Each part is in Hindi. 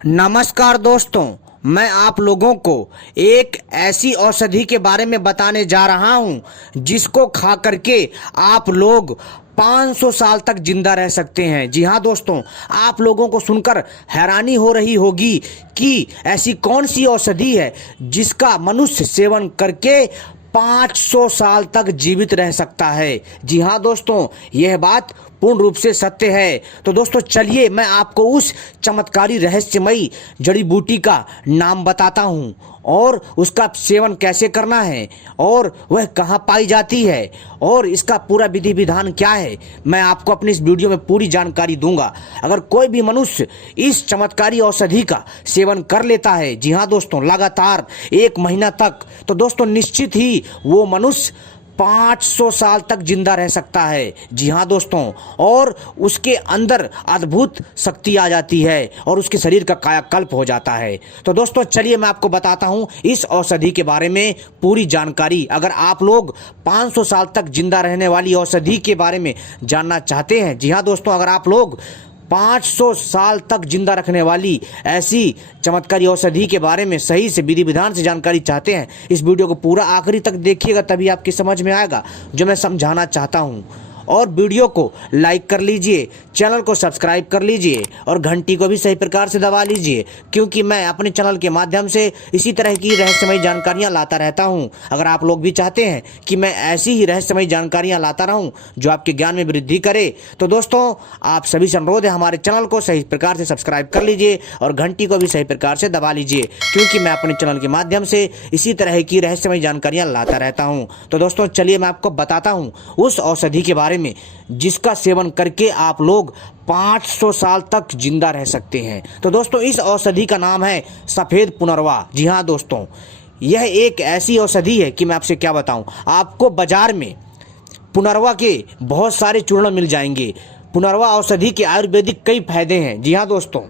नमस्कार दोस्तों, मैं आप लोगों को एक ऐसी औषधि के बारे में बताने जा रहा हूं जिसको खा करके आप लोग 500 साल तक जिंदा रह सकते हैं। जी हाँ दोस्तों, आप लोगों को सुनकर हैरानी हो रही होगी कि ऐसी कौन सी औषधि है जिसका मनुष्य सेवन करके 500 साल तक जीवित रह सकता है। जी हाँ दोस्तों, यह बात पूर्ण रूप से सत्य है। तो दोस्तों चलिए मैं आपको उस चमत्कारी रहस्यमयी जड़ी बूटी का नाम बताता हूँ और उसका सेवन कैसे करना है और वह कहाँ पाई जाती है और इसका पूरा विधि विधान क्या है, मैं आपको अपनी इस वीडियो में पूरी जानकारी दूंगा। अगर कोई भी मनुष्य इस चमत्कारी औषधि का सेवन कर लेता है, जी हाँ दोस्तों, लगातार 1 महीना तक, तो दोस्तों निश्चित ही वो मनुष्य 500 साल तक जिंदा रह सकता है। जी हाँ दोस्तों, और उसके अंदर अद्भुत शक्ति आ जाती है और उसके शरीर का कायाकल्प हो जाता है। तो दोस्तों चलिए मैं आपको बताता हूँ इस औषधि के बारे में पूरी जानकारी। अगर आप लोग 500 साल तक जिंदा रहने वाली औषधि के बारे में जानना चाहते हैं, जी हाँ दोस्तों, अगर आप लोग 500 साल तक जिंदा रखने वाली ऐसी चमत्कारी औषधि के बारे में सही से विधि विधान से जानकारी चाहते हैं, इस वीडियो को पूरा आखिरी तक देखिएगा, तभी आपकी समझ में आएगा जो मैं समझाना चाहता हूं। और वीडियो को लाइक कर लीजिए, चैनल को सब्सक्राइब कर लीजिए और घंटी को भी सही प्रकार से दबा लीजिए, क्योंकि मैं अपने चैनल के माध्यम से इसी तरह की रहस्यमयी जानकारियां लाता रहता हूं। अगर आप लोग भी चाहते हैं कि मैं ऐसी ही रहस्यमयी जानकारियां लाता रहूं जो आपके ज्ञान में वृद्धि करे, तो दोस्तों आप सभी से अनुरोध है हमारे चैनल को सही प्रकार से सब्सक्राइब कर लीजिए और घंटी को भी सही प्रकार से दबा लीजिए, क्योंकि मैं अपने चैनल के माध्यम से इसी तरह की रहस्यमयी जानकारियां लाता रहता हूं। तो दोस्तों चलिए मैं आपको बताता हूं उस औषधि के बारे में जिसका सेवन करके आप लोग 500 साल तक जिंदा रह सकते हैं। तो दोस्तों इस औषधि का नाम है सफेद पुनर्वा। जी हाँ दोस्तों, यह एक ऐसी औषधि है कि मैं आपसे क्या बताऊं, आपको बाजार में पुनर्वा के बहुत सारे चूर्ण मिल जाएंगे। पुनर्वा औषधि के आयुर्वेदिक कई फायदे हैं। जी हाँ दोस्तों,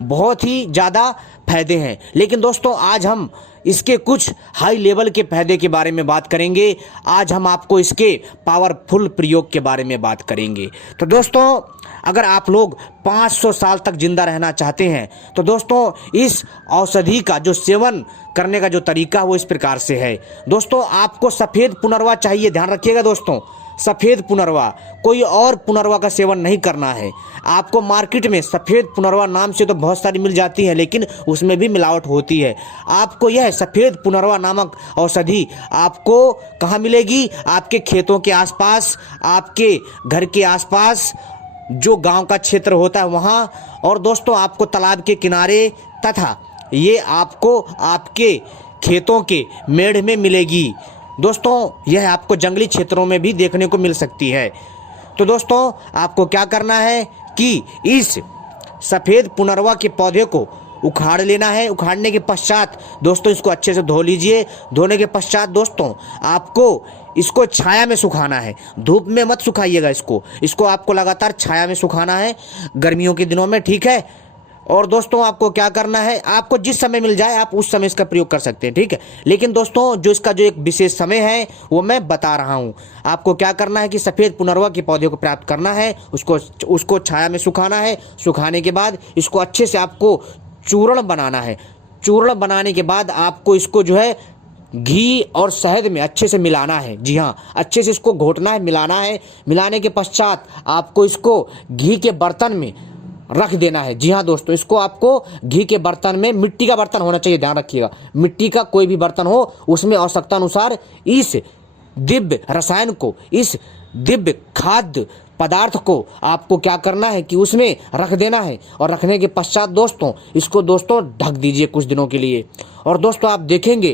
बहुत ही ज़्यादा फायदे हैं, लेकिन दोस्तों आज हम इसके कुछ हाई लेवल के फायदे के बारे में बात करेंगे। आज हम आपको इसके पावरफुल प्रयोग के बारे में बात करेंगे। तो दोस्तों अगर आप लोग 500 साल तक जिंदा रहना चाहते हैं, तो दोस्तों इस औषधि का जो सेवन करने का जो तरीका वो इस प्रकार से है। दोस्तों आपको सफ़ेद पुनर्वा चाहिए, ध्यान रखिएगा दोस्तों, सफ़ेद पुनर्वा, कोई और पुनर्वा का सेवन नहीं करना है। आपको मार्केट में सफ़ेद पुनर्वा नाम से तो बहुत सारी मिल जाती है, लेकिन उसमें भी मिलावट होती है। आपको यह सफ़ेद पुनर्वा नामक औषधि आपको कहाँ मिलेगी? आपके खेतों के आसपास, आपके घर के आसपास, जो गांव का क्षेत्र होता है वहाँ, और दोस्तों आपको तालाब के किनारे तथा ये आपको आपके खेतों के मेढ़ में मिलेगी। दोस्तों यह आपको जंगली क्षेत्रों में भी देखने को मिल सकती है। तो दोस्तों आपको क्या करना है कि इस सफ़ेद पुनर्वा के पौधे को उखाड़ लेना है। उखाड़ने के पश्चात दोस्तों इसको अच्छे से धो लीजिए। धोने के पश्चात दोस्तों आपको इसको छाया में सुखाना है, धूप में मत सुखाइएगा इसको आपको लगातार छाया में सुखाना है गर्मियों के दिनों में, ठीक है। और दोस्तों आपको क्या करना है, आपको जिस समय मिल जाए आप उस समय इसका प्रयोग कर सकते हैं, ठीक है। लेकिन दोस्तों जो इसका जो एक विशेष समय है वो मैं बता रहा हूँ। आपको क्या करना है कि सफ़ेद पुनर्वा के पौधे को प्राप्त करना है, उसको छाया में सुखाना है। सुखाने के बाद इसको अच्छे से आपको चूर्ण बनाना है। चूर्ण बनाने के बाद आपको इसको जो है घी और शहद में अच्छे से मिलाना है। जी हाँ, अच्छे से इसको घोटना है, मिलाना है। मिलाने के पश्चात आपको इसको घी के बर्तन में रख देना है। जी हाँ दोस्तों, इसको आपको घी के बर्तन में, मिट्टी का बर्तन होना चाहिए, ध्यान रखिएगा, मिट्टी का कोई भी बर्तन हो, उसमें आवश्यकता अनुसार इस दिव्य रसायन को, इस दिव्य खाद्य पदार्थ को आपको क्या करना है कि उसमें रख देना है। और रखने के पश्चात दोस्तों इसको दोस्तों ढक दीजिए कुछ दिनों के लिए। और दोस्तों आप देखेंगे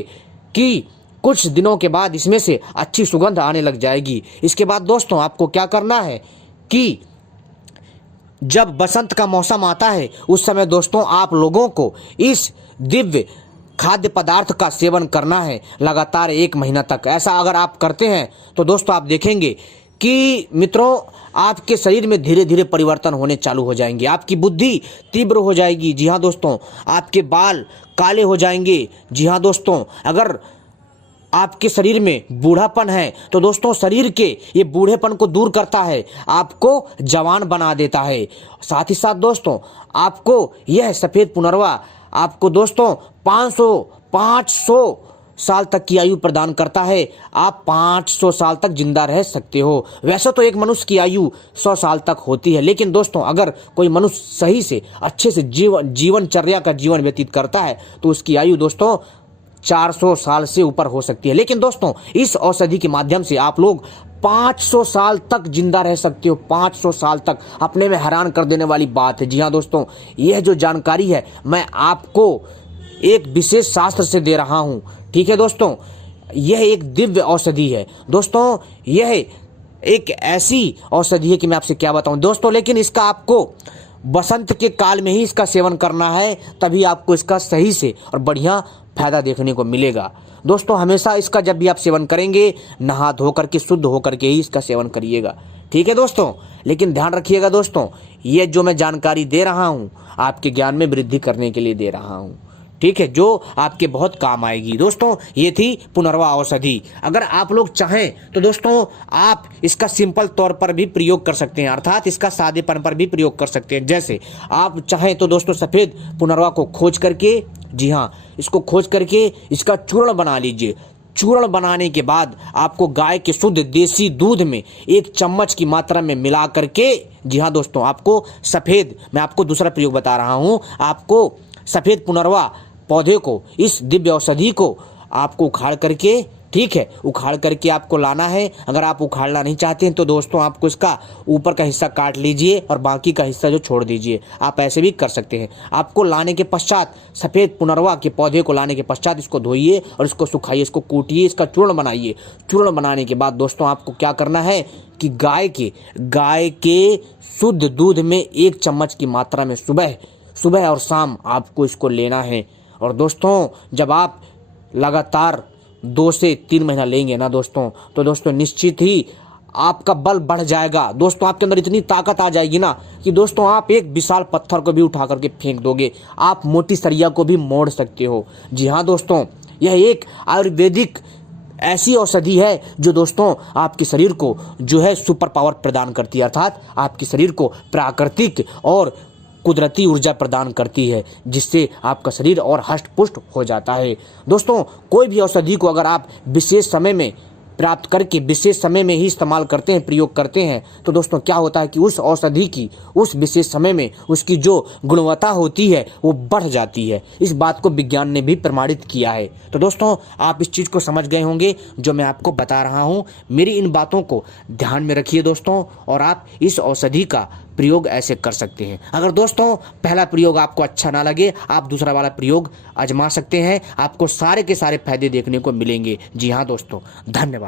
कि कुछ दिनों के बाद इसमें से अच्छी सुगंध आने लग जाएगी। इसके बाद दोस्तों आपको क्या करना है कि जब बसंत का मौसम आता है उस समय दोस्तों आप लोगों को इस दिव्य खाद्य पदार्थ का सेवन करना है लगातार 1 महीना तक। ऐसा अगर आप करते हैं तो दोस्तों आप देखेंगे कि मित्रों आपके शरीर में धीरे धीरे परिवर्तन होने चालू हो जाएंगे, आपकी बुद्धि तीव्र हो जाएगी। जी हाँ दोस्तों, आपके बाल काले हो जाएंगे। जी हाँ दोस्तों, अगर आपके शरीर में बूढ़ापन है तो दोस्तों शरीर के ये बूढ़ेपन को दूर करता है, आपको जवान बना देता है। साथ ही साथ दोस्तों आपको यह सफेद पुनर्वा आपको दोस्तों 500 साल तक की आयु प्रदान करता है। आप 500 साल तक जिंदा रह सकते हो। वैसे तो एक मनुष्य की आयु 100 साल तक होती है, लेकिन दोस्तों अगर कोई मनुष्य सही से अच्छे से जीवनचर्या का जीवन व्यतीत करता है तो उसकी आयु दोस्तों 400 साल से ऊपर हो सकती है। लेकिन दोस्तों इस औषधि के माध्यम से आप लोग 500 साल तक जिंदा रह सकते हो। 500 साल तक, अपने में हैरान कर देने वाली बात है। जी हाँ दोस्तों, यह जो जानकारी है मैं आपको एक विशेष शास्त्र से दे रहा हूं। ठीक है दोस्तों, यह एक दिव्य औषधि है दोस्तों। यह एक ऐसी औषधि है कि मैं आपसे क्या बताऊं दोस्तों, लेकिन इसका आपको बसंत के काल में ही इसका सेवन करना है, तभी आपको इसका सही से और बढ़िया फायदा देखने को मिलेगा। दोस्तों हमेशा इसका जब भी आप सेवन करेंगे नहा धो करके शुद्ध होकर के ही इसका सेवन करिएगा। ठीक है दोस्तों, लेकिन ध्यान रखिएगा दोस्तों, ये जो मैं जानकारी दे रहा हूँ आपके ज्ञान में वृद्धि करने के लिए दे रहा हूँ। ठीक है, जो आपके बहुत काम आएगी। दोस्तों ये थी पुनर्वा औषधि। अगर आप लोग चाहें तो दोस्तों आप इसका सिंपल तौर पर भी प्रयोग कर सकते हैं, अर्थात इसका सादेपन पर भी प्रयोग कर सकते हैं। जैसे आप चाहें तो दोस्तों सफेद पुनर्वा को खोज करके, जी हाँ, इसको खोज करके इसका चूर्ण बना लीजिए। चूर्ण बनाने के बाद आपको गाय के शुद्ध देसी दूध में 1 चम्मच की मात्रा में मिला करके, जी हाँ दोस्तों, आपको सफेद, मैं आपको दूसरा प्रयोग बता रहा हूँ, आपको सफेद पुनर्वा पौधे को, इस दिव्य औषधि को आपको उखाड़ करके, ठीक है, उखाड़ करके आपको लाना है। अगर आप उखाड़ना नहीं चाहते हैं तो दोस्तों आपको इसका ऊपर का हिस्सा काट लीजिए और बाकी का हिस्सा जो छोड़ दीजिए। आप ऐसे भी कर सकते हैं। आपको लाने के पश्चात, सफेद पुनर्वा के पौधे को लाने के पश्चात इसको धोइए और इसको सुखाइए, इसको कूटिए, इसका चूर्ण बनाइए। चूर्ण बनाने के बाद दोस्तों आपको क्या करना है कि गाय के शुद्ध दूध में 1 चम्मच की मात्रा में सुबह और शाम आपको इसको लेना है। और दोस्तों जब आप लगातार 2 से 3 महीना लेंगे ना दोस्तों, तो दोस्तों निश्चित ही आपका बल बढ़ जाएगा। दोस्तों आपके अंदर इतनी ताकत आ जाएगी ना कि दोस्तों आप एक विशाल पत्थर को भी उठा करके फेंक दोगे, आप मोटी सरिया को भी मोड़ सकते हो। जी हाँ दोस्तों, यह एक आयुर्वेदिक ऐसी औषधि है जो दोस्तों आपके शरीर को जो है सुपर पावर प्रदान करती है, अर्थात आपके शरीर को प्राकृतिक और कुदरती ऊर्जा प्रदान करती है, जिससे आपका शरीर और हष्ट पुष्ट हो जाता है। दोस्तों कोई भी औषधि को अगर आप विशेष समय में प्राप्त करके विशेष समय में ही इस्तेमाल करते हैं, प्रयोग करते हैं, तो दोस्तों क्या होता है कि उस औषधि की उस विशेष समय में उसकी जो गुणवत्ता होती है वो बढ़ जाती है। इस बात को विज्ञान ने भी प्रमाणित किया है। तो दोस्तों आप इस चीज़ को समझ गए होंगे जो मैं आपको बता रहा हूँ। मेरी इन बातों को ध्यान में रखिए दोस्तों, और आप इस औषधि का प्रयोग ऐसे कर सकते हैं। अगर दोस्तों पहला प्रयोग आपको अच्छा ना लगे, आप दूसरा वाला प्रयोग आजमा सकते हैं, आपको सारे के सारे फायदे देखने को मिलेंगे। जी हाँ दोस्तों, धन्यवाद।